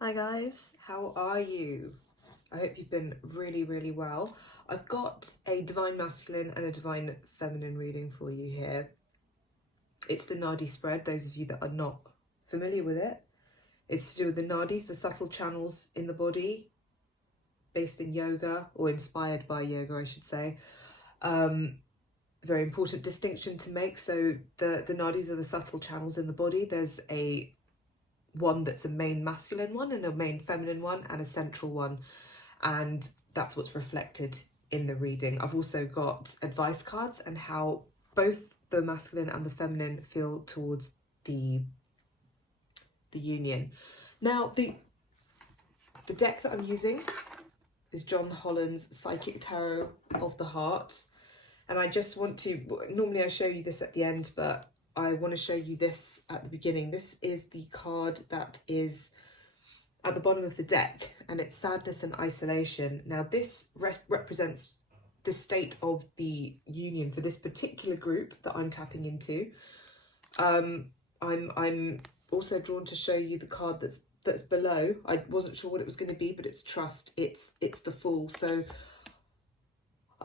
Hi guys, how are you? I hope you've been really well. I've got a Divine Masculine and a Divine Feminine reading for you here. It's the Nadi spread, those of you that are not familiar with it. It's to do with the Nadis, the subtle channels in the body, based in yoga, or inspired by yoga, I should say. Very important distinction to make. So the Nadis are the subtle channels in the body. There's one that's a main masculine one and a main feminine one and a central one, and that's what's reflected in the reading. I've also got advice cards and how both the masculine and the feminine feel towards the union. Now the deck that I'm using is John Holland's Psychic Tarot of the Heart, and I just want to, normally I show you this at the end, but I want to show you this at the beginning. This is the card that is at the bottom of the deck, and it's sadness and isolation. Now this represents the state of the union for this particular group that I'm tapping into. I'm also drawn to show you the card that's below. I wasn't sure what it was going to be, but it's trust. It's the Fool. So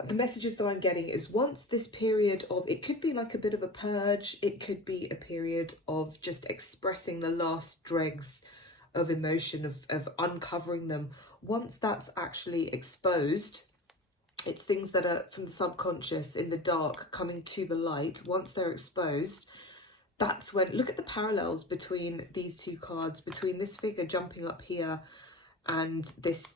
the messages that I'm getting is, once this period of, it could be like a bit of a purge, it could be a period of just expressing the last dregs of emotion, of uncovering them. Once that's actually exposed, it's things that are from the subconscious in the dark coming to the light. Once they're exposed, that's when, look at the parallels between these two cards, between this figure jumping up here and this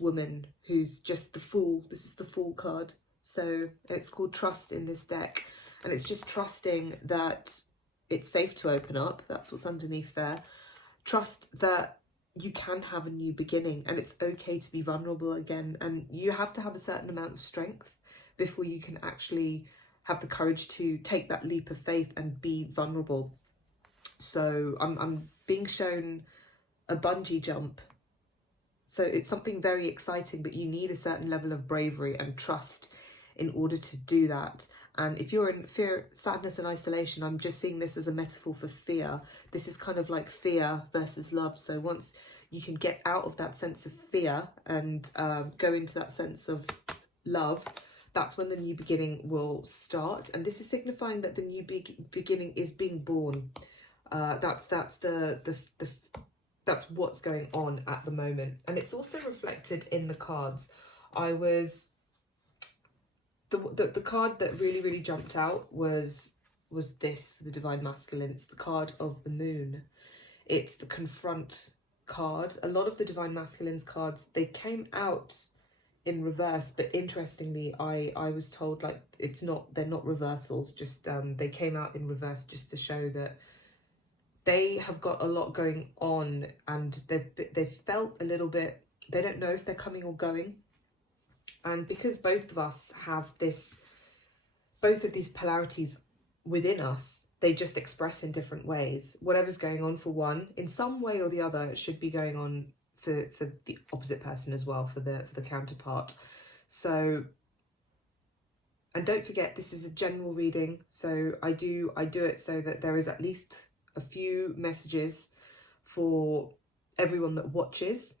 woman who's just the Fool. This is the Fool card. So it's called Trust in this deck, and it's just trusting that it's safe to open up. That's what's underneath there. Trust that you can have a new beginning, and it's okay to be vulnerable again, and you have to have a certain amount of strength before you can actually have the courage to take that leap of faith and be vulnerable. So I'm being shown a bungee jump. So it's something very exciting, but you need a certain level of bravery and trust in order to do that. And if you're in fear, sadness and isolation, I'm just seeing this as a metaphor for fear. This is kind of like fear versus love. So once you can get out of that sense of fear and go into that sense of love, that's when the new beginning will start. And this is signifying that the new beginning is being born. That's what's going on at the moment, and it's also reflected in the cards. The card that really jumped out was this for the Divine Masculine. It's the card of the Moon. It's the Confront card. A lot of the Divine Masculine's cards, they came out in reverse, but interestingly, I was told, like, they're not reversals, just they came out in reverse just to show that they have got a lot going on, and they've felt a little bit, they don't know if they're coming or going. And because both of us have both of these polarities within us, they just express in different ways. Whatever's going on for one, in some way or the other, it should be going on for the opposite person as well, for the counterpart. So, and don't forget, this is a general reading, so I do it so that there is at least a few messages for everyone that watches,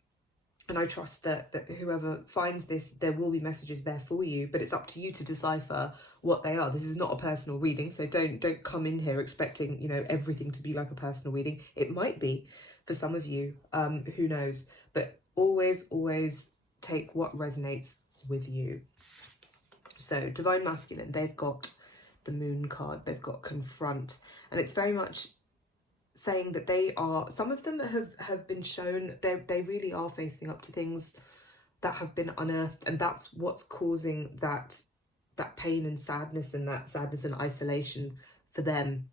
and I trust that whoever finds this, there will be messages there for you, but it's up to you to decipher what they are. This is not a personal reading, so don't come in here expecting, you know, everything to be like a personal reading. It might be for some of you, who knows, but always take what resonates with you. So Divine Masculine, they've got the Moon card, they've got Confront, and it's very much saying that they are, some of them have been shown, they really are facing up to things that have been unearthed, and that's what's causing that pain and sadness, and that sadness and isolation for them.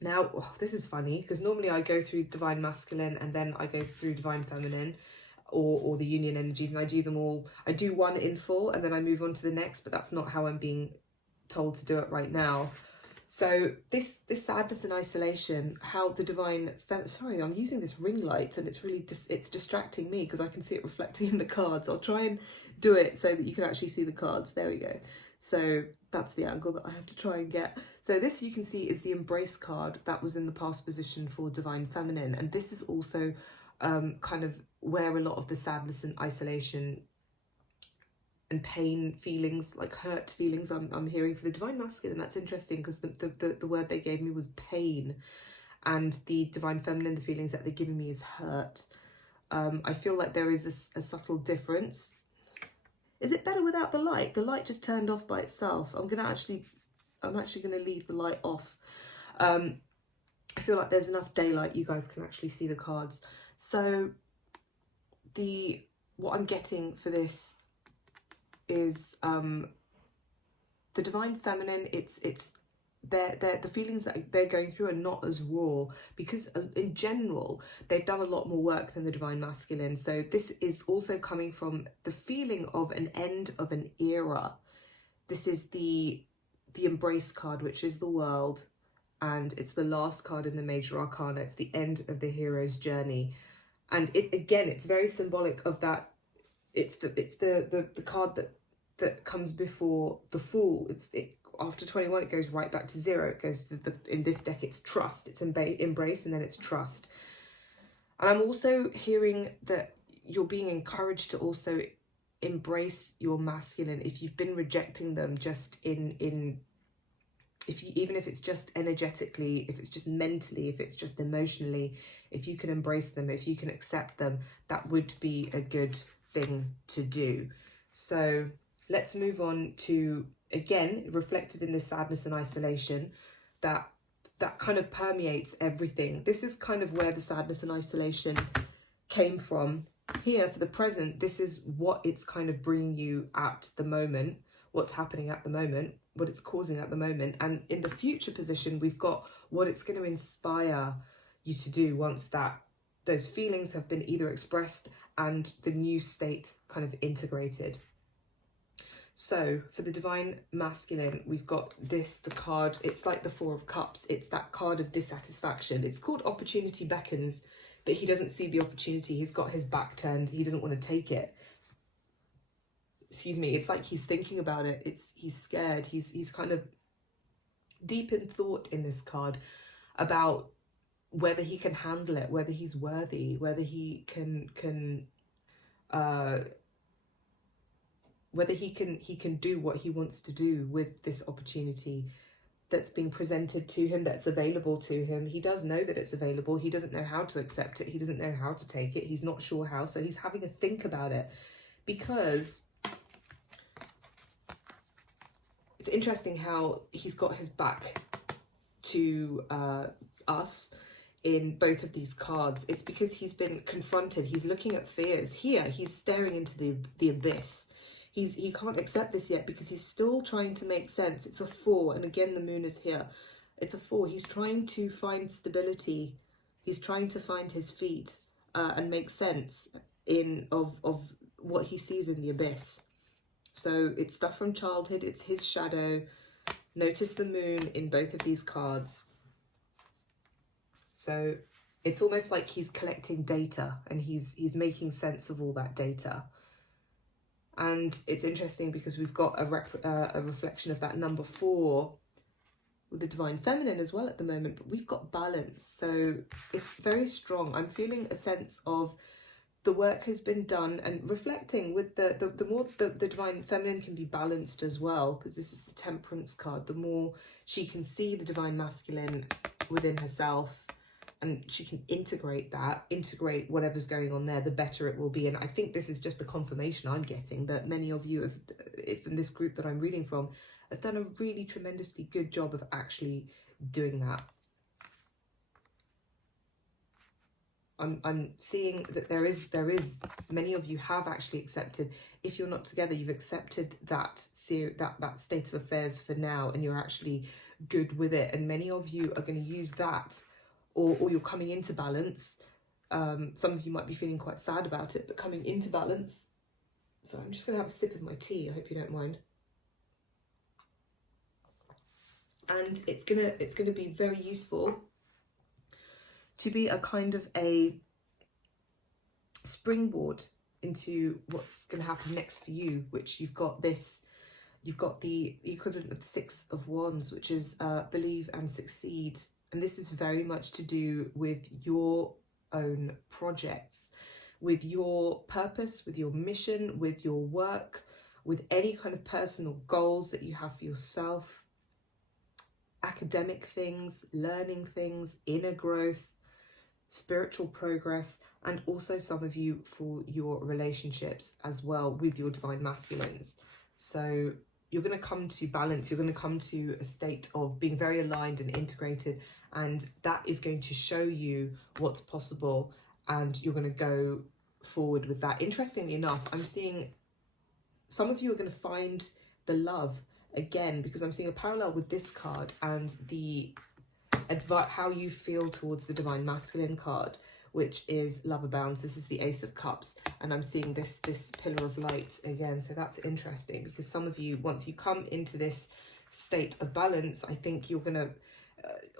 Now, this is funny, because normally I go through Divine Masculine and then I go through Divine Feminine, or the union energies, and I do them all. I do one in full and then I move on to the next, but that's not how I'm being told to do it right now. So this sadness and isolation, how the sorry, I'm using this ring light and it's really it's distracting me because I can see it reflecting in the cards. I'll try and do it so that you can actually see the cards. There we go. So that's the angle that I have to try and get. So this, you can see, is the Embrace card that was in the past position for Divine Feminine, and this is also kind of where a lot of the sadness and isolation and pain feelings, like hurt feelings, I'm hearing for the divine masculine. That's interesting, because the word they gave me was pain, and the divine feminine, the feelings that they're giving me is hurt. I feel like there is a subtle difference. Is it better without the light? The light just turned off by itself. I'm actually gonna leave the light off. I feel like there's enough daylight, you guys can actually see the cards. So what I'm getting for this is the divine feminine. It's the feelings that they're going through are not as raw, because in general they've done a lot more work than the divine masculine. So this is also coming from the feeling of an end of an era. This is the embrace card, which is the world, and it's the last card in the major arcana. It's the end of the hero's journey, and it's very symbolic of that. It's the card that comes before the Fool. After 21, it goes right back to 0. It goes to in this deck, it's trust. It's embrace, and then it's trust. And I'm also hearing that you're being encouraged to also embrace your masculine. If you've been rejecting them, just even if it's just energetically, if it's just mentally, if it's just emotionally, if you can embrace them, if you can accept them, that would be a good thing to do. So let's move on to, again, reflected in this sadness and isolation, that kind of permeates everything. This is kind of where the sadness and isolation came from. Here, for the present, this is what it's kind of bringing you at the moment, what's happening at the moment, what it's causing at the moment. And in the future position, we've got what it's going to inspire you to do once those feelings have been either expressed and the new state kind of integrated. So for the divine masculine, we've got the card. It's like the Four of Cups. It's that card of dissatisfaction. It's called Opportunity Beckons, but he doesn't see the opportunity. He's got his back turned. He doesn't want to take it. Excuse me. It's like he's thinking about it. He's scared. He's kind of deep in thought in this card about whether he can handle it, whether he's worthy, whether he can do what he wants to do with this opportunity that's being presented to him, that's available to him. He does know that it's available. He doesn't know how to accept it. He doesn't know how to take it. He's not sure how. So he's having a think about it, because it's interesting how he's got his back to us in both of these cards. It's because he's been confronted. He's looking at fears. Here, he's staring into the abyss. He can't accept this yet because he's still trying to make sense. It's a 4, and again, the moon is here. It's a 4. He's trying to find stability. He's trying to find his feet and make sense of what he sees in the abyss. So it's stuff from childhood. It's his shadow. Notice the moon in both of these cards. So it's almost like he's collecting data, and he's making sense of all that data. And it's interesting because we've got a reflection of that number 4 with the divine feminine as well at the moment, but we've got balance. So it's very strong. I'm feeling a sense of the work has been done, and reflecting with the more the divine feminine can be balanced as well, because this is the Temperance card. The more she can see the divine masculine within herself, and she can integrate integrate whatever's going on there, the better it will be. And I think this is just the confirmation I'm getting that many of you have, from this group that I'm reading from, have done a really tremendously good job of actually doing that. I'm seeing that there is many of you have actually accepted. If you're not together, you've accepted that state of affairs for now, and you're actually good with it. And many of you are going to use that, or you're coming into balance. Some of you might be feeling quite sad about it, but coming into balance. So I'm just going to have a sip of my tea. I hope you don't mind. And it's gonna be very useful to be a kind of a springboard into what's going to happen next for you, which you've got the equivalent of the 6 of Wands, which is believe and succeed. And this is very much to do with your own projects, with your purpose, with your mission, with your work, with any kind of personal goals that you have for yourself, academic things, learning things, inner growth, spiritual progress, and also some of you for your relationships as well with your divine masculines. So you're going to come to balance, you're going to come to a state of being very aligned and integrated, and that is going to show you what's possible, and you're going to go forward with that. Interestingly enough, I'm seeing some of you are going to find the love again, because I'm seeing a parallel with this card and the how you feel towards the divine masculine card, which is love abounds. This is the Ace of Cups, and I'm seeing this pillar of light again. So that's interesting, because some of you, once you come into this state of balance, I think you're going to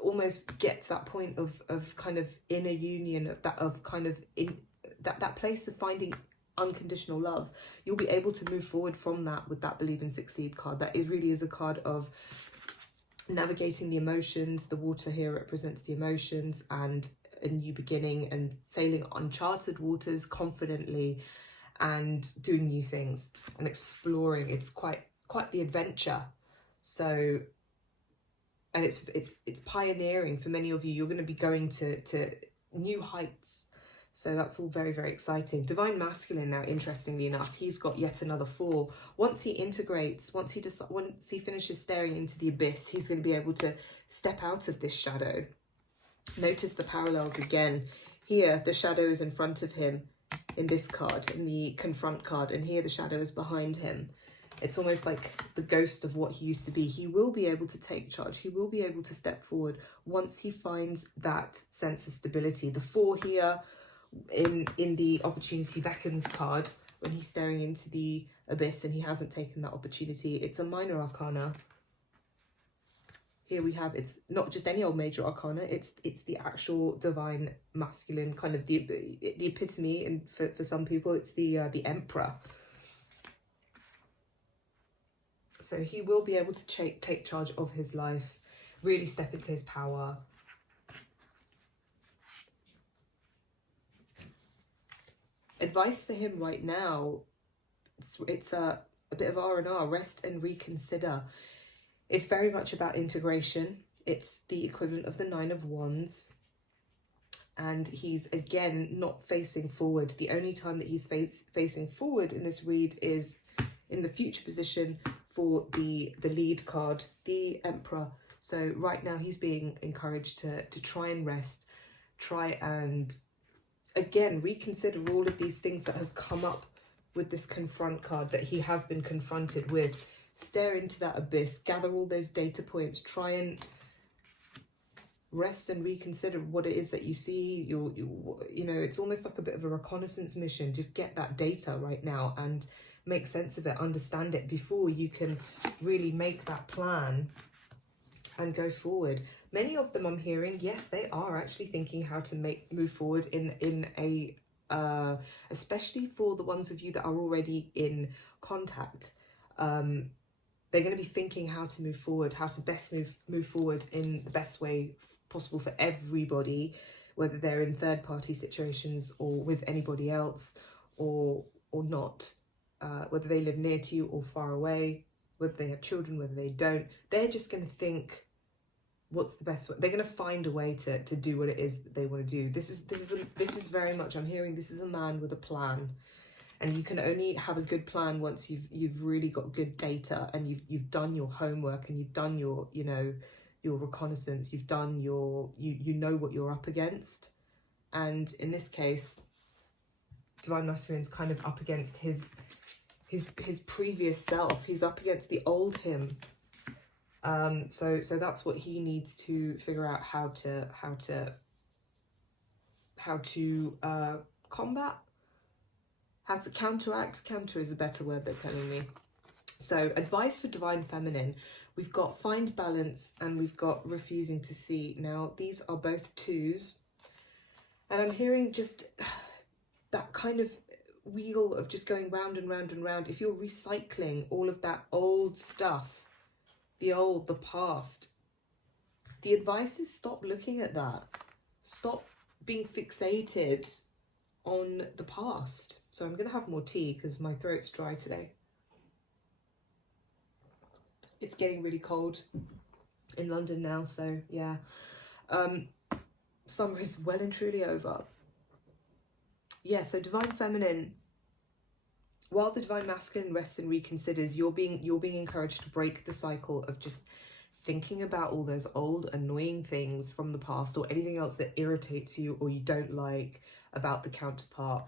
almost get to that point of kind of inner union, of kind of in that place of finding unconditional love. You'll be able to move forward from that with that Believe and Succeed card. That really is a card of navigating the emotions. The water here represents the emotions and a new beginning, and sailing uncharted waters confidently and doing new things and exploring. It's quite the adventure. So, and it's pioneering for many of you. You're going to be going to new heights. So that's all very, very exciting. Divine masculine now, interestingly enough, he's got yet another 4. Once he integrates, once he finishes staring into the abyss, he's going to be able to step out of this shadow. Notice the parallels again. Here, the shadow is in front of him in this card, in the confront card, and here the shadow is behind him. It's almost like the ghost of what he used to be. He will be able to take charge. He will be able to step forward once he finds that sense of stability. The 4 here, in the opportunity beckons card, when he's staring into the abyss and he hasn't taken that opportunity, it's a minor arcana. Here we have, it's not just any old major arcana, it's the actual divine masculine, kind of the epitome, and for some people it's the emperor. So he will be able to take charge of his life, really step into his power. Advice for him right now, it's a bit of R&R, rest and reconsider. It's very much about integration. It's the equivalent of the 9 of Wands. And he's, again, not facing forward. The only time that he's facing forward in this read is in the future position for the lead card, the Emperor. So right now he's being encouraged to try and rest, try and again reconsider all of these things that have come up with this confront card that he has been confronted with. Stare into that abyss, gather all those data points, try and rest and reconsider what it is that you see. You know, it's almost like a bit of a reconnaissance mission. Just get that data right now and make sense of it, understand it before you can really make that plan and go forward. Many of them I'm hearing, yes, they are actually thinking how to move forward in a especially for the ones of you that are already in contact. They're going to be thinking how to move forward, how to best move forward in the best way possible for everybody, whether they're in third-party situations or with anybody else or not, whether they live near to you or far away, whether they have children, whether they don't. They're just going to think, what's the best way? They're going to find a way to do what it is that they want to do. This is very much, I'm hearing, this is a man with a plan. And you can only have a good plan once you've really got good data and you've done your homework and you've done your, you know, your reconnaissance, you've done your, you know what you're up against. And in this case, Divine Masculine's kind of up against his previous self. He's up against the old him. So that's what he needs to figure out how to combat. How to counteract. Counter is a better word, they're telling me. So advice for Divine Feminine. We've got find balance and we've got refusing to see. Now, these are both 2s. And I'm hearing just that kind of wheel of just going round and round and round. If you're recycling all of that old stuff, the past, the advice is stop looking at that. Stop being fixated on the past. So I'm going to have more tea because my throat's dry today. It's getting really cold in London now, so yeah. Summer is well and truly over. Yeah, so divine feminine, while the divine masculine rests and reconsiders, you're being encouraged to break the cycle of just thinking about all those old annoying things from the past, or anything else that irritates you or you don't like about the counterpart.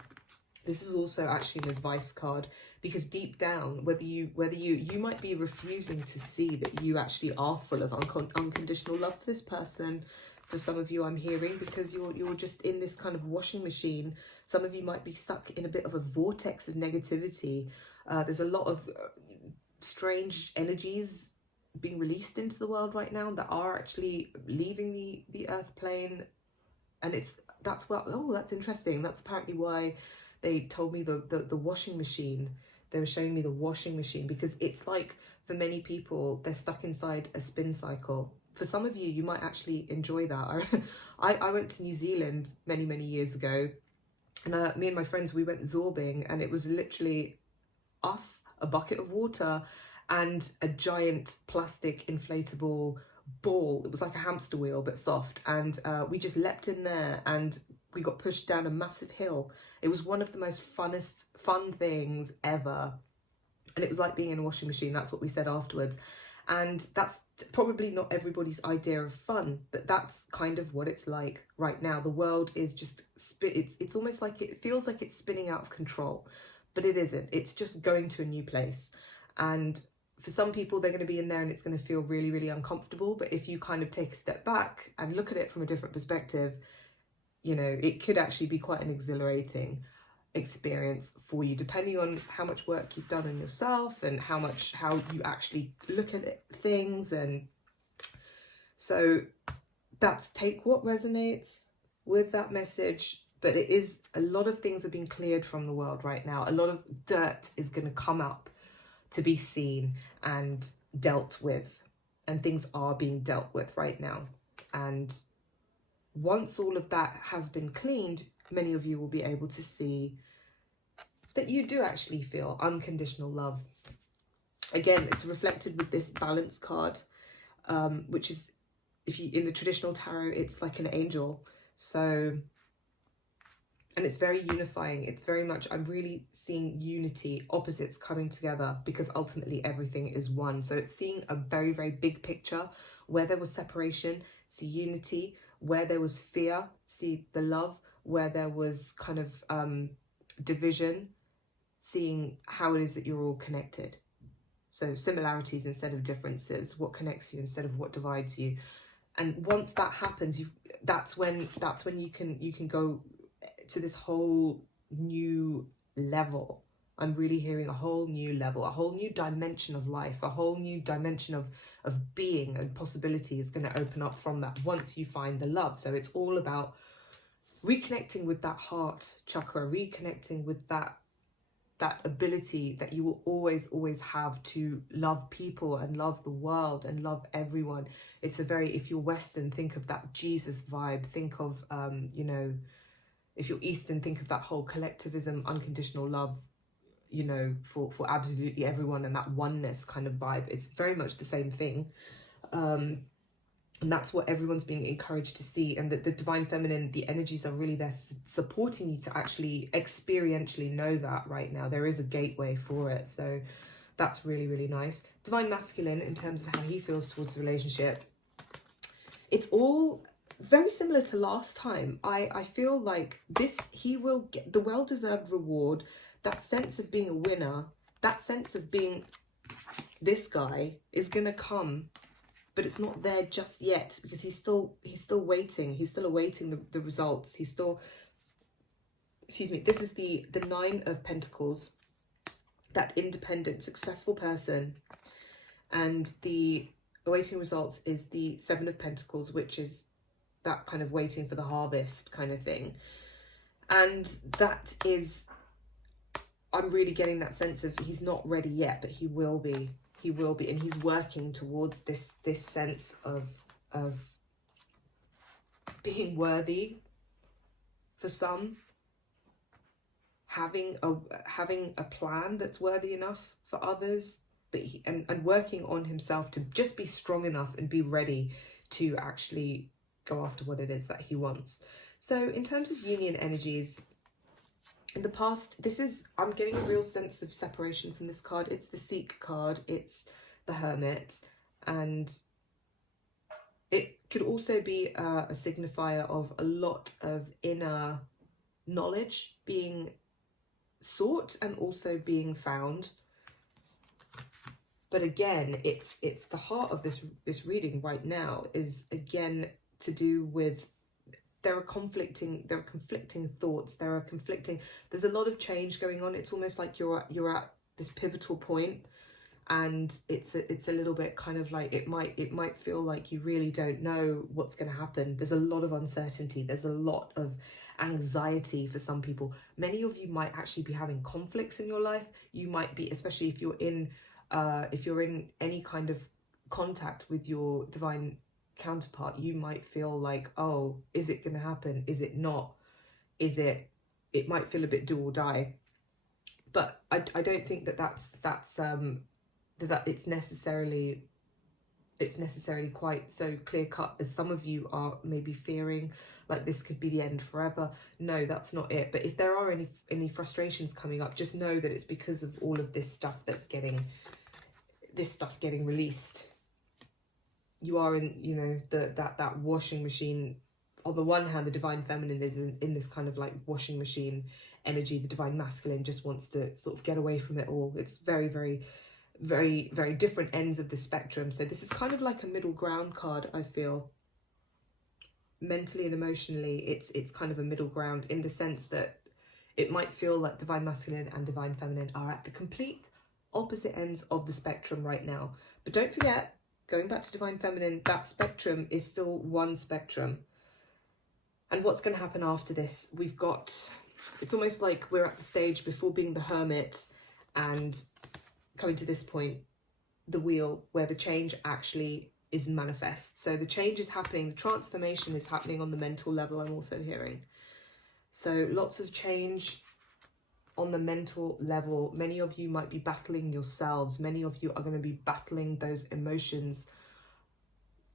This is also actually an advice card, because deep down, whether you might be refusing to see that you actually are full of unconditional love for this person. For some of you, I'm hearing, because you're just in this kind of washing machine. Some of you might be stuck in a bit of a vortex of negativity. There's a lot of strange energies being released into the world right now that are actually leaving the earth plane, and that's interesting. That's apparently why they told me the washing machine. They were showing me the washing machine, because it's like, for many people, they're stuck inside a spin cycle. For some of you, you might actually enjoy that. I went to New Zealand many years ago, and me and my friends, we went zorbing, and it was literally us, a bucket of water, and a giant plastic inflatable ball. It was like a hamster wheel but soft, and we just leapt in there and we got pushed down a massive hill. It was one of the most fun things ever, and it was like being in a washing machine. That's what we said afterwards. And that's probably not everybody's idea of fun, but that's kind of what it's like right now. The world is just it's almost like, it feels like it's spinning out of control, but it isn't. It's just going to a new place. And for some people, they're going to be in there and it's going to feel really uncomfortable. But if you kind of take a step back and look at it from a different perspective, you know, it could actually be quite an exhilarating experience for you, depending on how much work you've done on yourself and how you actually look at things. And so that's, take what resonates with that message. But it is, a lot of things are being cleared from the world right now. A lot of dirt is going to come up to be seen and dealt with, and things are being dealt with right now. And once all of that has been cleaned, many of you will be able to see that you do actually feel unconditional love. Again, it's reflected with this balance card, which is, if you, in the traditional tarot, it's like an angel. So, and it's very unifying. It's very much, I'm really seeing unity, opposites coming together, because ultimately everything is one. So it's seeing a very big picture. Where there was separation, see unity. Where there was fear, see the love. Where there was kind of division, seeing how it is that you're all connected. So similarities instead of differences, what connects you instead of what divides you. And once that happens, that's when you can go to this whole new level. I'm really hearing a whole new level, a whole new dimension of life, a whole new dimension of being, and possibility is going to open up from that once you find the love. So it's all about reconnecting with that heart chakra, reconnecting with that ability that you will always have to love people and love the world and love everyone. It's a very, if you're Western, think of that Jesus vibe. Think of, you know, if you're Eastern, think of that whole collectivism, unconditional love, you know, for absolutely everyone, and that oneness kind of vibe. It's very much the same thing. And that's what everyone's being encouraged to see. And the divine feminine, the energies are really there supporting you to actually experientially know that right now. There is a gateway for it. So that's really nice. Divine masculine, in terms of how he feels towards the relationship, it's all very similar to last time. I feel like this, he will get the well-deserved reward, that sense of being a winner, that sense of being this guy is going to come. But it's not there just yet, because he's still waiting. He's still awaiting the results. He's still, excuse me, this is the 9 of Pentacles, that independent, successful person. And the awaiting results is the 7 of Pentacles, which is that kind of waiting for the harvest kind of thing. And that is, I'm really getting that sense of he's not ready yet, but he will be. He will be, and he's working towards this sense of being worthy, for some, having a plan that's worthy enough for others, but and working on himself to just be strong enough and be ready to actually go after what it is that he wants. So in terms of union energies, in the past, I'm getting a real sense of separation from this card. It's the Seek card, it's the Hermit, and it could also be a signifier of a lot of inner knowledge being sought and also being found. But again, it's the heart of this reading right now is again to do with there are conflicting thoughts, there's a lot of change going on. It's almost like you're at this pivotal point, and it's a little bit kind of like it might feel like you really don't know what's going to happen. There's a lot of uncertainty, there's a lot of anxiety for some people. Many of you might actually be having conflicts in your life. You might be, especially if you're in any kind of contact with your divine counterpart, you might feel like, oh, is it going to happen? Is it not? It might feel a bit do or die. But I don't think that it's necessarily quite so clear cut as some of you are maybe fearing, like this could be the end forever. No, that's not it. But if there are any frustrations coming up, just know that it's because of all of this stuff getting released. You are in, that washing machine. On the one hand, the divine feminine is in this kind of like washing machine energy. The divine masculine just wants to sort of get away from it all. It's very, very, very, very different ends of the spectrum. So this is kind of like a middle ground card, I feel. Mentally and emotionally, it's kind of a middle ground in the sense that it might feel like divine masculine and divine feminine are at the complete opposite ends of the spectrum right now. But don't forget, going back to divine feminine, that spectrum is still one spectrum. And what's going to happen after this? It's almost like we're at the stage before being the Hermit and coming to this point, the Wheel, where the change actually is manifest. So the change is happening, the transformation is happening on the mental level, I'm also hearing. So lots of change on the mental level. Many of you might be battling yourselves. Many of you are going to be battling those emotions.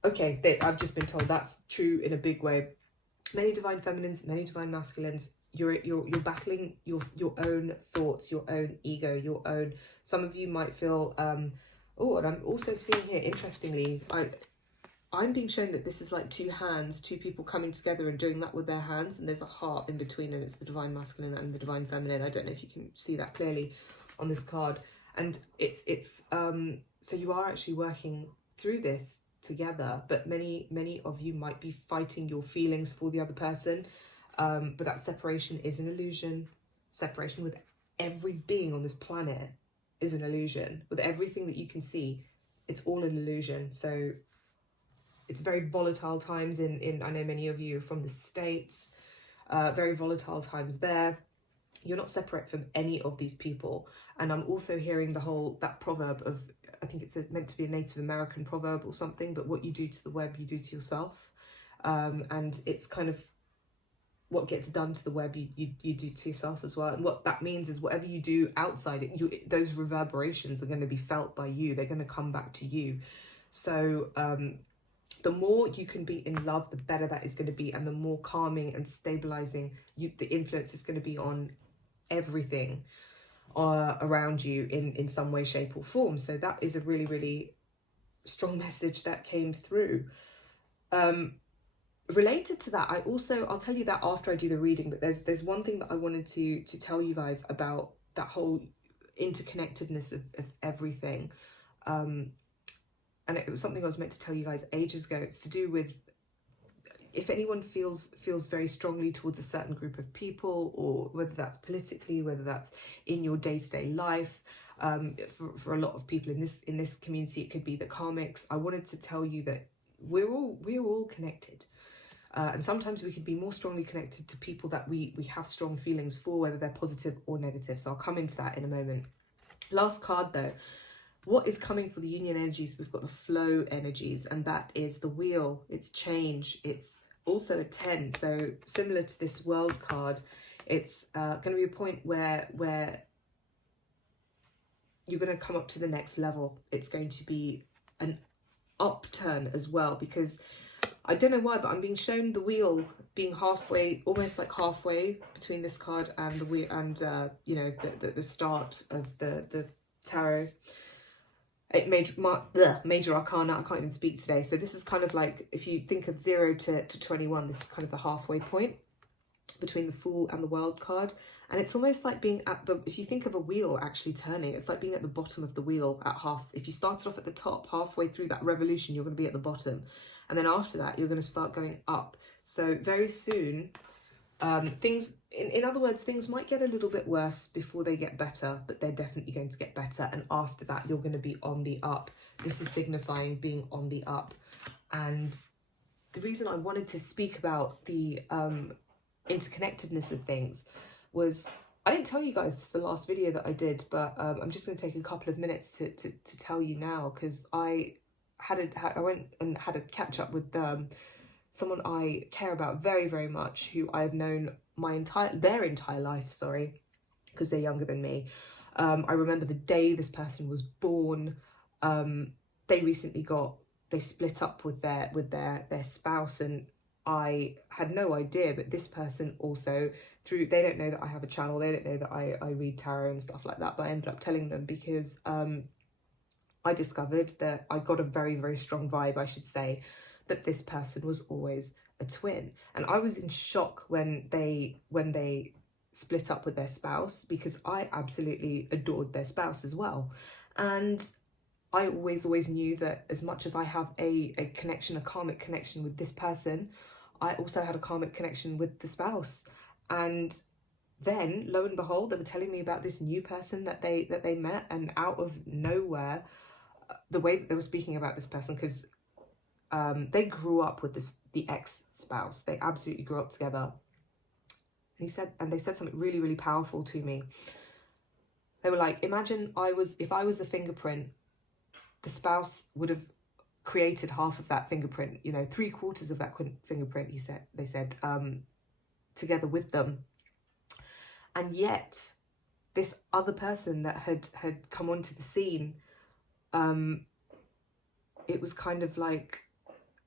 Okay, I've just been told that's true in a big way. Many divine feminines, many divine masculines, you're battling your own thoughts, your own ego, your own. Some of you might feel and I'm also seeing here, interestingly, I'm being shown that this is like two hands, two people coming together and doing that with their hands, and there's a heart in between, and it's the divine masculine and the divine feminine. I don't know if you can see that clearly on this card. And it's so you are actually working through this together, but many of you might be fighting your feelings for the other person. But that separation is an illusion. Separation with every being on this planet is an illusion. With everything that you can see, it's all an illusion. So it's very volatile times in I know many of you are from the States, very volatile times there. You're not separate from any of these people. And I'm also hearing that proverb of, I think it's meant to be a Native American proverb or something, but what you do to the web, you do to yourself. And it's kind of what gets done to the web, you do to yourself as well. And what that means is whatever you do outside it, those reverberations are going to be felt by you. They're going to come back to you. So the more you can be in love, the better that is going to be, and the more calming and stabilizing the influence is going to be on everything around you in some way, shape or form. So that is a really, really strong message that came through. Related to that, I'll tell you that after I do the reading, but there's one thing that I wanted to tell you guys about that whole interconnectedness of everything. And it was something I was meant to tell you guys ages ago. It's to do with if anyone feels very strongly towards a certain group of people, or whether that's politically, whether that's in your day-to-day life. For a lot of people in this community, it could be the karmics. I wanted to tell you that we're all connected. And sometimes we could be more strongly connected to people that we have strong feelings for, whether they're positive or negative. So I'll come into that in a moment. Last card though. What is coming for the union energies? We've got the flow energies, and that is the wheel. It's change. It's also a 10. So similar to this world card, it's going to be a point where you're going to come up to the next level. It's going to be an upturn as well, because I don't know why, but I'm being shown the wheel being halfway, almost like halfway between this card and the wheel, and you know, the start of the tarot. Major arcana. I can't even speak today. So this is kind of like, if you think of 0 to 21, this is kind of the halfway point between the Fool and the World card. And it's almost like being at the, if you think of a wheel actually turning, it's like being at the bottom of the wheel at half. If you started off at the top, halfway through that revolution, you're going to be at the bottom. And then after that, you're going to start going up. So very soon, things, in other words, things might get a little bit worse before they get better, but they're definitely going to get better. And after that, you're going to be on the up. This is signifying being on the up. And the reason I wanted to speak about the interconnectedness of things was, I didn't tell you guys this the last video that I did, but I'm just going to take a couple of minutes to tell you now, because I went and had a catch up with someone I care about very, very much, who I have known their entire life, sorry, because they're younger than me. I remember the day this person was born. They recently they split up with their spouse, and I had no idea, but this person also, they don't know that I have a channel, they don't know that I read tarot and stuff like that, but I ended up telling them because I discovered that I got a very, very strong vibe, I should say, that this person was always a twin. And I was in shock when they split up with their spouse, because I absolutely adored their spouse as well. And I always knew that as much as I have a connection, a karmic connection with this person, I also had a karmic connection with the spouse. And then, lo and behold, they were telling me about this new person that they met, and out of nowhere, the way that they were speaking about this person, because they grew up with the ex-spouse. They absolutely grew up together. And they said something really, really powerful to me. They were like, imagine if I was a fingerprint, the spouse would have created half of that fingerprint, you know, 3/4 of that fingerprint, they said, together with them. And yet, this other person that had come onto the scene, it was kind of like,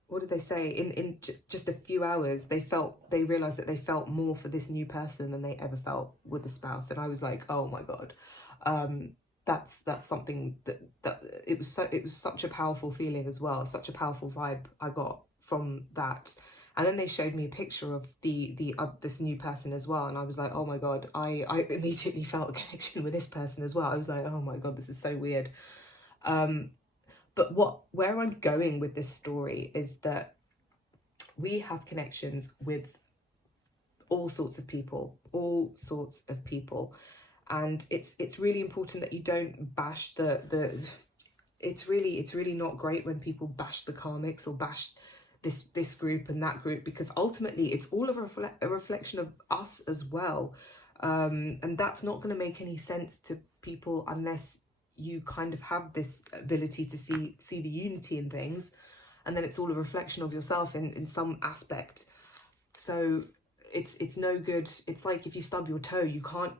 what did they say? In just a few hours, they realized that they felt more for this new person than they ever felt with the spouse. And I was like, oh my God, that's something that it was such a powerful feeling as well, such a powerful vibe I got from that. And then they showed me a picture of this new person as well, and I was like, oh my God, I immediately felt a connection with this person as well. I was like, oh my God, this is so weird. But where I'm going with this story is that we have connections with all sorts of people, and it's really important that you don't bash it's really not great when people bash the karmics or bash this group and that group, because ultimately it's all of a reflection of us as well, and that's not going to make any sense to people unless you kind of have this ability to see the unity in things, and then it's all a reflection of yourself in some aspect. So it's no good. It's like if you stub your toe, you can't,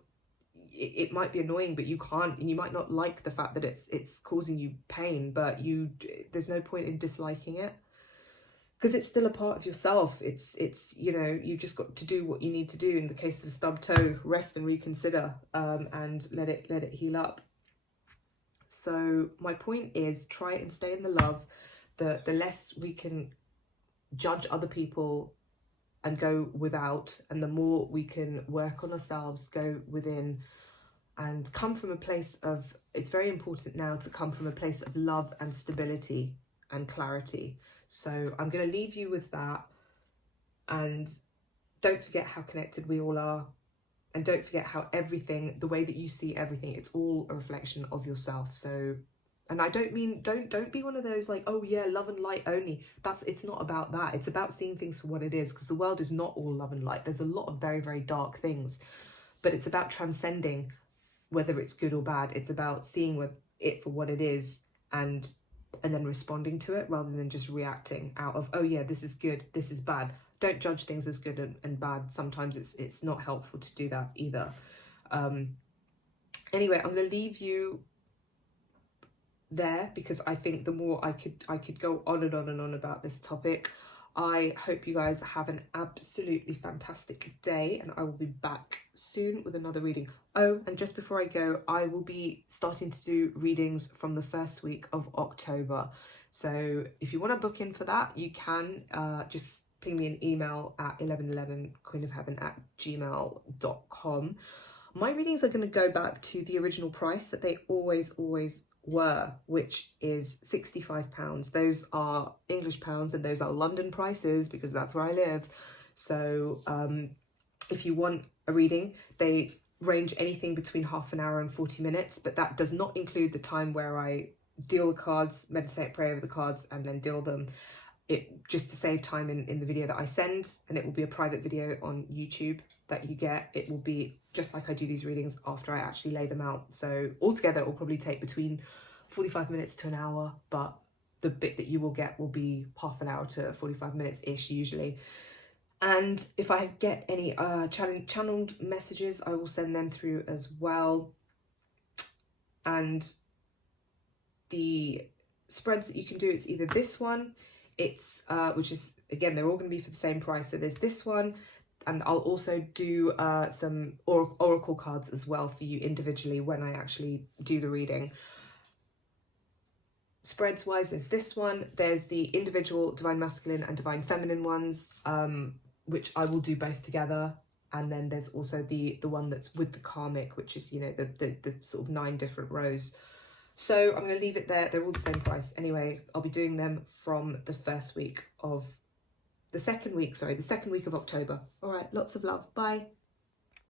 it might be annoying, but you can't, and you might not like the fact that it's causing you pain, but there's no point in disliking it, because it's still a part of yourself. It's you know, you just got to do what you need to do. In the case of a stubbed toe, rest and reconsider, and let it heal up. So my point is, try and stay in the love. The less we can judge other people and go without, and the more we can work on ourselves, go within, and come from a place of, it's very important now to come from a place of love and stability and clarity. So I'm going to leave you with that, and don't forget how connected we all are. And don't forget how everything, the way that you see everything, it's all a reflection of yourself. So, and I don't mean, don't be one of those like, oh yeah, love and light only. It's not about that. It's about seeing things for what it is, because the world is not all love and light. There's a lot of very, very dark things, but it's about transcending whether it's good or bad. It's about seeing it for what it is, and then responding to it rather than just reacting out of, oh yeah, this is good, this is bad. don't judge things as good and bad. Sometimes it's not helpful to do that either. Anyway, I'm going to leave you there because I think the more I could go on and on and on about this topic. I hope you guys have an absolutely fantastic day, and I will be back soon with another reading. Oh, and just before I go, I will be starting to do readings from the first week of October. So if you want to book in for that, you can just ping me an email at 1111queenofheaven@gmail.com. My readings are going to go back to the original price that they always were, which is £65. Those are English pounds and those are London prices because that's where I live. So if you want a reading, they range anything between half an hour and 40 minutes, but that does not include the time where I deal the cards, meditate, pray over the cards, and then deal them. It just to save time in the video that I send, and it will be a private video on YouTube that you get. It will be just like I do these readings after I actually lay them out. So altogether it will probably take between 45 minutes to an hour, but the bit that you will get will be half an hour to 45 minutes ish usually. And if I get any channeled messages, I will send them through as well. And the spreads that you can do, it's either this one, it's which is, again, they're all going to be for the same price. So there's this one, and I'll also do some oracle cards as well for you individually when I actually do the reading. Spreads wise, there's this one, there's the individual divine masculine and divine feminine ones, which I will do both together. And then there's also the one that's with the karmic, which is, you know, the sort of 9 different rows. So I'm going to leave it there. They're all the same price. Anyway, I'll be doing them from the second week of October. All right, lots of love. Bye.